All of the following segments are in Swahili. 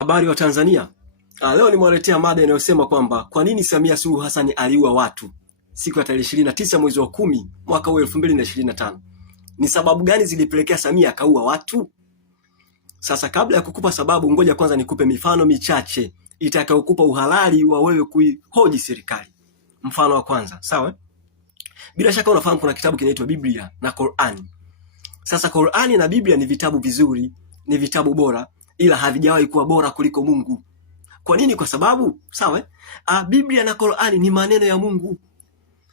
Habari wa Tanzania. Leo nimewaletea mada inayosema kwamba kwa nini Samia Suluhu Hassan aliua watu siku ya tarehe 29 mwezi wa 10 mwaka huu 2025. Ni sababu gani zilipelekea Samia akaua watu? Sasa kabla ya kukupa sababu, ngoja kwanza nikupe mifano michache itakayokupa uhalali wa wewe kuihoji serikali. Mfano wa kwanza, sawa? Bila shaka unafahamu kuna kitabu kinaitwa Biblia na Qur'ani. Sasa Qur'ani na Biblia ni vitabu vizuri, ni vitabu bora, ila havijawahi kuwa bora kuliko Mungu. Kwa nini? Kwa sababu, sawa, Biblia na Qur'ani ni maneno ya Mungu.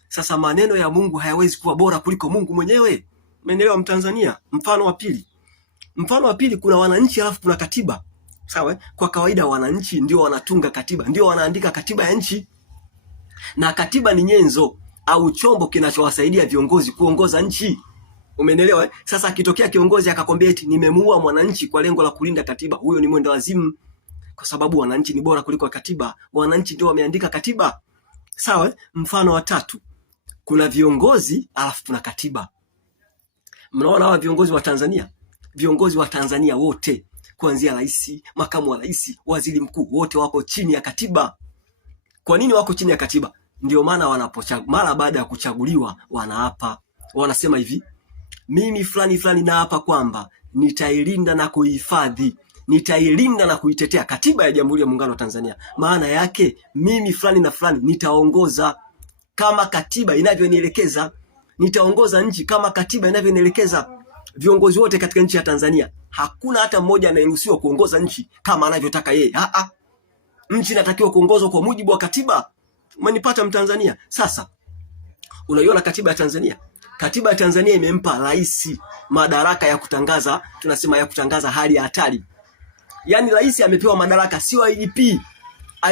Sasa maneno ya Mungu hayawezi kuwa bora kuliko Mungu mwenyewe. Umeelewa Mtanzania? Mfano wa pili, kuna wananchi alafu kuna katiba. Sawa? Kwa kawaida wananchi ndio wanatunga katiba, ndio wanaandika katiba ya nchi. Na katiba ni nyenzo au chombo kinachowasaidia viongozi kuongoza nchi. Umeelewa? Sasa akitokea kiongozi akakwambia eti nimemuua mwananchi kwa lengo la kulinda katiba, huyo ni mwenda wazimu. Kwa sababu wananchi ni bora kuliko katiba. Wananchi ndio wameandika katiba. Sawa? Mfano wa tatu, kuna viongozi alafu kuna katiba. Mnaona hawa viongozi wa Tanzania? Viongozi wa Tanzania wote, kuanzia rais, makamu wa rais, waziri mkuu, wote wako chini ya katiba. Kwa nini wako chini ya katiba? Ndio maana mara baada ya kuchaguliwa wanaapa. Wanasema hivi: mimi fulani naapa kwamba nitailinda na kuihifadhi, nitailinda na kuitetea katiba ya Jamhuri ya Muungano wa Tanzania. Maana yake mimi fulani na fulani nitaongoza kama katiba inavyonielekeza, nitaongoza nchi kama katiba inavyonielekeza. Viongozi wote katika nchi ya Tanzania, hakuna hata mmoja anayeruhusiwa kuongoza nchi kama anavyotaka yeye. Nchi inatakiwa kuongozwa kwa mujibu wa katiba. Umenipata Mtanzania? Sasa unaiona katiba ya Tanzania? Katiba ya Tanzania imempa rais madaraka ya kutangaza, tunasema ya kutangaza hali ya hatari. Yaani rais amepewa madaraka, sio IGP.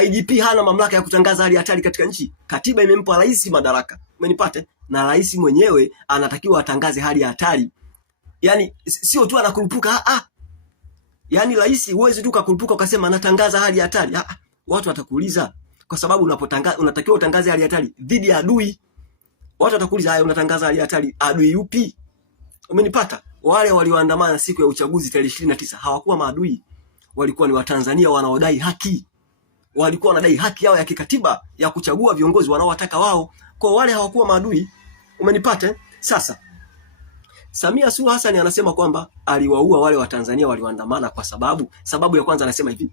IGP hana mamlaka ya kutangaza hali ya hatari katika nchi. Katiba imempa rais madaraka. Umenipata? Na rais mwenyewe anatakiwa atangaze hali ya hatari. Yaani sio tu anakurupuka. Yaani rais huwezi tu kukurupuka ukasema anatangaza hali ya hatari. Watu watakuuliza, kwa sababu unatakiwa utangaze hali ya hatari dhidi ya adui. Watu watakuuliza, haya, unatangaza hali ya hatari, adui yupi? Umenipata? Wale walioandamana siku ya uchaguzi tarehe 29 hawakuwa maadui. Walikuwa ni Watanzania wanaodai haki. Walikuwa wanadai haki yao ya kikatiba ya kuchagua viongozi wanaowataka wao. Kwa wale hawakuwa maadui. Umenipata? Sasa Samia Suluhu Hassan anasema kwamba aliwaua wale Watanzania walioandamana kwa sababu ya kwanza anasema hivi: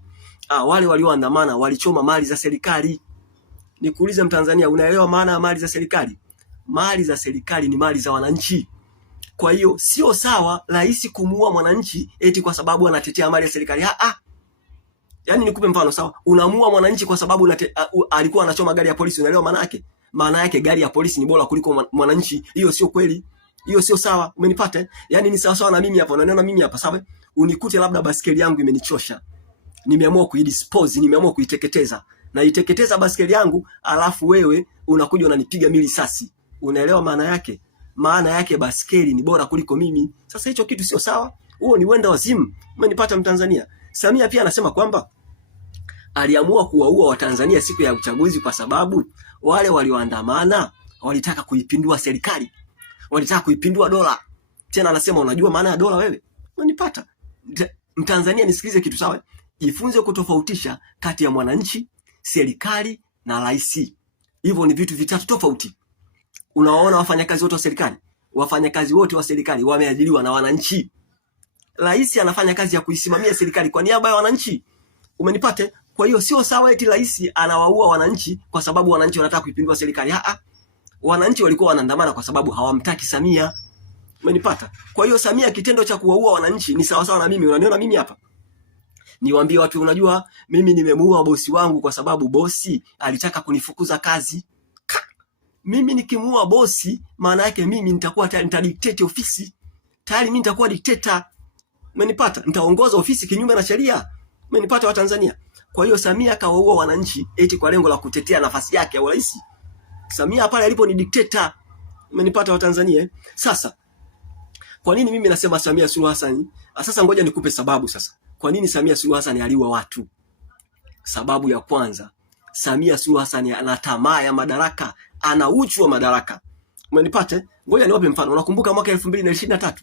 wale walioandamana walichoma mali za serikali. Nikuulize Mtanzania, unaelewa maana ya mali za serikali? Mali za serikali ni mali za wananchi. Kwa hiyo sio sawa rais kumuua mwananchi eti kwa sababu anatetea mali ya serikali. Yaani nikupe mfano, sawa? Unamuua mwananchi kwa sababu alikuwa anachoma gari ya polisi. Unaelewa maana yake? Maana yake gari ya polisi ni bora kuliko mwananchi. Hiyo sio kweli. Hiyo sio sawa. Umenipata? Yaani ni sawa na mimi hapa. Unaniona mimi hapa, sawa? Unikute labda baskeli yangu imenichosha. Nimeamua kuidispose, nimeamua kuiteketeza. Na iteketeza baskeli yangu, alafu wewe unakuja unanipiga mimi risasi. Unaelewa maana yake? Maana yake baskeli ni bora kuliko mimi. Sasa hicho kitu sio sawa. Huo ni wenda wazimu. Umenipata Mtanzania? Samia pia anasema kwamba aliamua kuwaua Watanzania siku ya uchaguzi kwa sababu wale walioandamana walitaka kuipindua serikali. Walitaka kuipindua dola. Tena anasema, unajua maana ya dola wewe? Umenipata? Mtanzania nisikilize kitu, sawa? Jifunze kutofautisha kati ya mwananchi, serikali na rais. Hivyo ni vitu vitatu tofauti. Unaona wafanyakazi wote wa serikali? Wafanyakazi wote wa serikali wameajiriwa na wananchi. Rais anafanya kazi ya kuisimamia serikali kwa niaba ya wananchi. Umenipata? Kwa hiyo sio sawa eti rais anawaua wananchi kwa sababu wananchi wanataka kuipindua serikali. Wananchi walikuwa wanaandamana kwa sababu hawamtaki Samia. Umenipata? Kwa hiyo Samia, kitendo cha kuwaua wananchi ni sawa na mimi. Unaniona mimi hapa? Niwaambie watu, unajua mimi nimemuua bosi wangu kwa sababu bosi alitaka kunifukuza kazi. Mimi nikimuua bosi, maana yake mimi nitakuwa tayari nitadictate ofisi. Tayari mimi nitakuwa dictator. Umenipata? Nitaongoza ofisi kinyume na sheria. Umenipata Watanzania? Kwa hiyo Samia kawaua wananchi eti kwa lengo la kutetea nafasi yake ya urais. Samia pale alipo ni dictator. Umenipata Watanzania? Sasa kwa nini mimi nasema Samia Suluhu Hassan? Sasa ngoja nikupe sababu sasa. Kwa nini Samia Suluhu Hassan aliua watu? Sababu ya kwanza, Samia Suluhu Hassan ana tamaa ya madaraka, ana uchu wa madaraka. Umenipata? Ngoja niwape mfano. Unakumbuka mwaka 2023?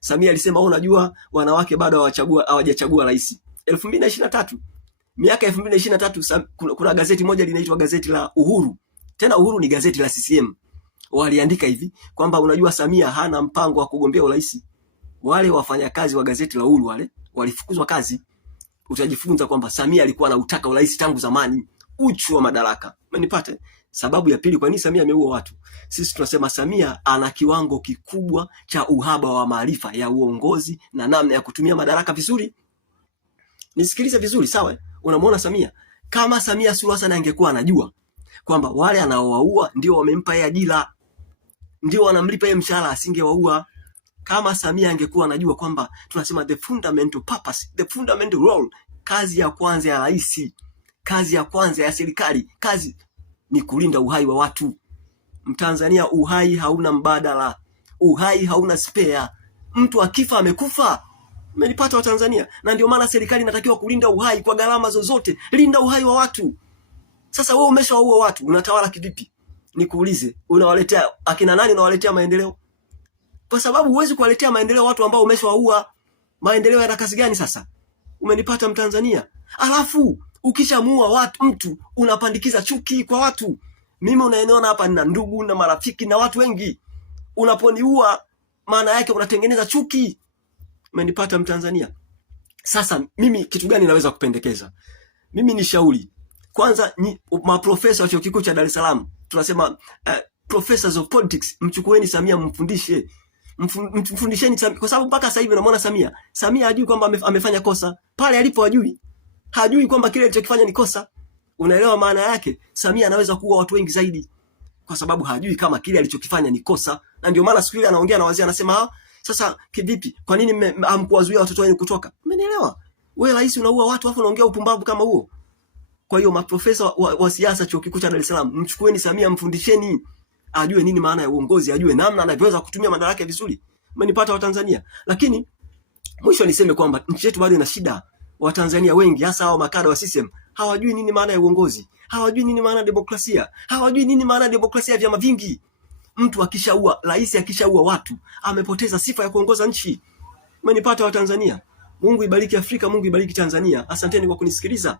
Samia alisema, unajua wanawake bado hawajachagua rais. 2023 Miaka 2023 kuna gazeti moja linaitwa gazeti la Uhuru. Tena Uhuru ni gazeti la CCM. Waliandika hivi kwamba unajua Samia hana mpango wa kugombea urais. Wale wafanyakazi wa gazeti la Uhuru wale walifukuzwa kazi. Utajifunza kwamba Samia alikuwa anautaka urais tangu zamani, uchu wa madaraka. Umenipata? Sababu ya pili kwa nini Samia ameua watu. Sisi tunasema Samia ana kiwango kikubwa cha uhaba wa maarifa ya uongozi na namna ya kutumia madaraka vizuri. Nisikilize vizuri, sawa? Unamwona Samia, kama Samia Suluhu Hassan angekuwa anajua kwamba wale anaowaua ndio wamempa yeye ajira, ndio wanamlipa yeye mshahara, asingewaua. Kama Samia angekuwa anajua kwamba tunasema the fundamental purpose, the fundamental role, kazi ya kwanza ya rais, kazi ya kwanza ya serikali, kazi ni kulinda uhai wa watu. Mtanzania, uhai hauna mbadala, uhai hauna spare. Mtu akifa amekufa. Umenipata wa Tanzania? Na ndio maana serikali inatakiwa kulinda uhai kwa gharama zozote. Linda uhai wa watu. Sasa wewe umeshawaua watu, unatawala kivipi? Nikuulize, unawaletea akina nani unawaletea maendeleo? Kwa sababu huwezi kuwaletea maendeleo watu ambao umeshawaua. Maendeleo yana kazi gani sasa? Umenipata Mtanzania? Alafu ukishamuua mtu unapandikiza chuki kwa watu. Mimi unaeniona hapa nina ndugu na marafiki na watu wengi. Unaponiua maana yake unatengeneza chuki. Umenipata Mtanzania? Sasa mimi kitu gani naweza kupendekeza? Mimi ni shauri. Kwanza maprofesa wa Chuo Kikuu cha Dar es Salaam, tunasema professors of politics, mchukueni Samia mfundishe. Mfundisheni Samia kwa sababu mpaka sasa hivi unamwona Samia hajui kwamba amefanya kosa. Pale alipo hajui kwamba kile alichokifanya ni kosa. Unaelewa maana yake? Samia anaweza kuua watu wengi zaidi kwa sababu hajui kama kile alichokifanya ni kosa. Na ndio maana siku ile anaongea na wazee anasema, sasa kivipi? Kwa nini hamkuwazuia watoto wenu kutoka? Umenielewa? Wewe rais unaua watu afu unaongea upumbavu kama huo. Kwa hiyo maprofesa wa siasa Chuo Kikuu cha Dar es Salaam, mchukueni Samia mfundisheni, ajue nini maana ya uongozi, ajue namna anavyoweza kutumia madaraka vizuri. Umenipata wa Tanzania? Lakini mwisho niseme kwamba nchi yetu bado ina shida. Watanzania wengi hasa hao makada wa CCM hawajui nini maana ya uongozi, hawajui nini maana ya demokrasia, hawajui nini maana ya demokrasia ya vyama vingi. Mtu akishaua, rais akishaua watu, amepoteza sifa ya kuongoza nchi. Umenipata wa Tanzania? Mungu ibariki Afrika, Mungu ibariki Tanzania. Asanteni kwa kunisikiliza.